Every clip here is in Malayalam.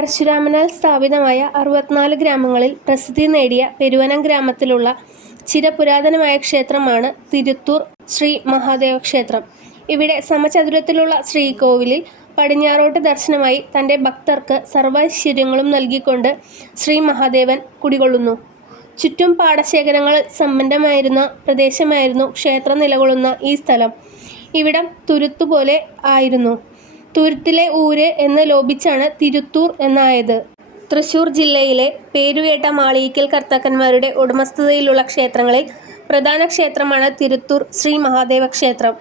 പരശുരാമനാൽ സ്ഥാപിതമായ 64 ഗ്രാമങ്ങളിൽ പ്രസിദ്ധി നേടിയ പെരുവനം ഗ്രാമത്തിലുള്ള ചിരപുരാതനമായ ക്ഷേത്രമാണ് തിരുത്തൂർ ശ്രീ മഹാദേവ ക്ഷേത്രം. ഇവിടെ സമചതുരത്തിലുള്ള ശ്രീകോവിലിൽ പടിഞ്ഞാറോട്ട് ദർശനമായി തൻ്റെ ഭക്തർക്ക് സർവൈശ്വര്യങ്ങളും നൽകിക്കൊണ്ട് ശ്രീ മഹാദേവൻ കുടികൊള്ളുന്നു. ചുറ്റും പാടശേഖരങ്ങൾ സമ്പന്നമായിരുന്ന പ്രദേശമായിരുന്നു ക്ഷേത്രം നിലകൊള്ളുന്ന ഈ സ്ഥലം. ഇവിടം തുരുത്തുപോലെ ആയിരുന്നു. തുരുത്തിലെ ഊര് എന്ന് ലോപിച്ചാണ് തിരുത്തൂർ എന്നായത്. തൃശ്ശൂർ ജില്ലയിലെ പേരുകേട്ട മാളിയിക്കൽ കർത്താക്കന്മാരുടെ ഉടമസ്ഥതയിലുള്ള ക്ഷേത്രങ്ങളിൽ പ്രധാന ക്ഷേത്രമാണ് തിരുത്തൂർ ശ്രീ മഹാദേവ ക്ഷേത്രം.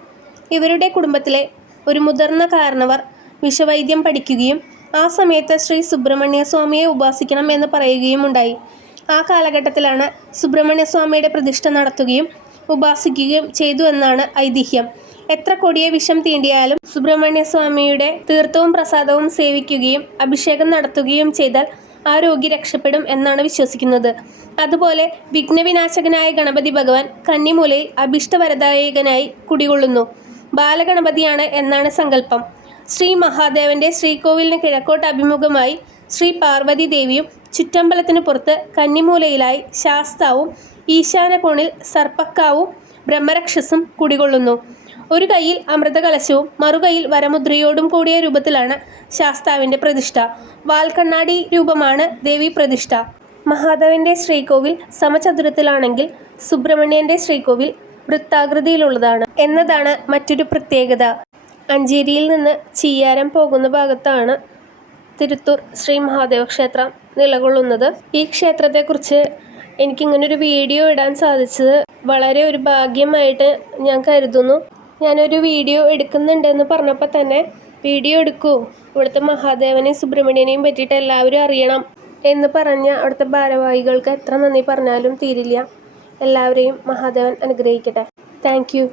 ഇവരുടെ കുടുംബത്തിലെ ഒരു മുതിർന്ന കാരണവർ വിഷവൈദ്യം പഠിക്കുകയും ആ സമയത്ത് ശ്രീ സുബ്രഹ്മണ്യസ്വാമിയെ ഉപാസിക്കണം എന്ന് പറയുകയും ഉണ്ടായി. ആ കാലഘട്ടത്തിലാണ് സുബ്രഹ്മണ്യസ്വാമിയുടെ പ്രതിഷ്ഠ നടത്തുകയും ഉപാസിക്കുകയും ചെയ്തു എന്നാണ് ഐതിഹ്യം. എത്ര കൊടിയ വിഷം തീണ്ടിയാലും സുബ്രഹ്മണ്യസ്വാമിയുടെ തീർത്ഥവും പ്രസാദവും സേവിക്കുകയും അഭിഷേകം നടത്തുകയും ചെയ്താൽ ആ രോഗി രക്ഷപ്പെടും എന്നാണ് വിശ്വസിക്കുന്നത്. അതുപോലെ വിഘ്നവിനാശകനായ ഗണപതി ഭഗവാൻ കന്നിമൂലയിൽ അഭിഷ്ടവരദായകനായി കുടികൊള്ളുന്നു. ബാലഗണപതിയാണ് എന്നാണ് സങ്കല്പം. ശ്രീ മഹാദേവന്റെ ശ്രീകോവിലിന് കിഴക്കോട്ട് അഭിമുഖമായി ശ്രീ പാർവതി ദേവിയും ചുറ്റമ്പലത്തിന് പുറത്ത് കന്നിമൂലയിലായി ശാസ്താവും ഈശാനകോണിൽ സർപ്പക്കാവും ബ്രഹ്മരക്ഷസും കുടികൊള്ളുന്നു. ഒരു കൈയിൽ അമൃതകലശവും മറുകൈയിൽ വരമുദ്രയോടും കൂടിയ രൂപത്തിലാണ് ശാസ്താവിൻ്റെ പ്രതിഷ്ഠ. വാൽക്കണ്ണാടി രൂപമാണ് ദേവി പ്രതിഷ്ഠ. മഹാദേവന്റെ ശ്രീകോവിൽ സമചതുരത്തിലാണെങ്കിൽ സുബ്രഹ്മണ്യന്റെ ശ്രീകോവിൽ വൃത്താകൃതിയിലുള്ളതാണ് എന്നതാണ് മറ്റൊരു പ്രത്യേകത. അഞ്ചേരിയിൽ നിന്ന് ചീയാരം പോകുന്ന ഭാഗത്താണ് തിരുത്തൂർ ശ്രീ മഹാദേവ ക്ഷേത്രം നിലകൊള്ളുന്നത്. ഈ ക്ഷേത്രത്തെക്കുറിച്ച് എനിക്കിങ്ങനൊരു വീഡിയോ ഇടാൻ സാധിച്ചത് വളരെ ഒരു ഭാഗ്യമായിട്ട് ഞാൻ കരുതുന്നു. ഞാനൊരു വീഡിയോ എടുക്കുന്നുണ്ടെന്ന് പറഞ്ഞപ്പോൾ തന്നെ വീഡിയോ എടുക്കൂ, ഇവിടുത്തെ മഹാദേവനെയും സുബ്രഹ്മണ്യനെയും പറ്റിയിട്ട് എല്ലാവരും അറിയണം എന്ന് പറഞ്ഞ അവിടുത്തെ ഭാരവാഹികൾക്ക് എത്ര നന്ദി പറഞ്ഞാലും തീരില്ല. എല്ലാവരെയും മഹാദേവൻ അനുഗ്രഹിക്കട്ടെ. Thank you.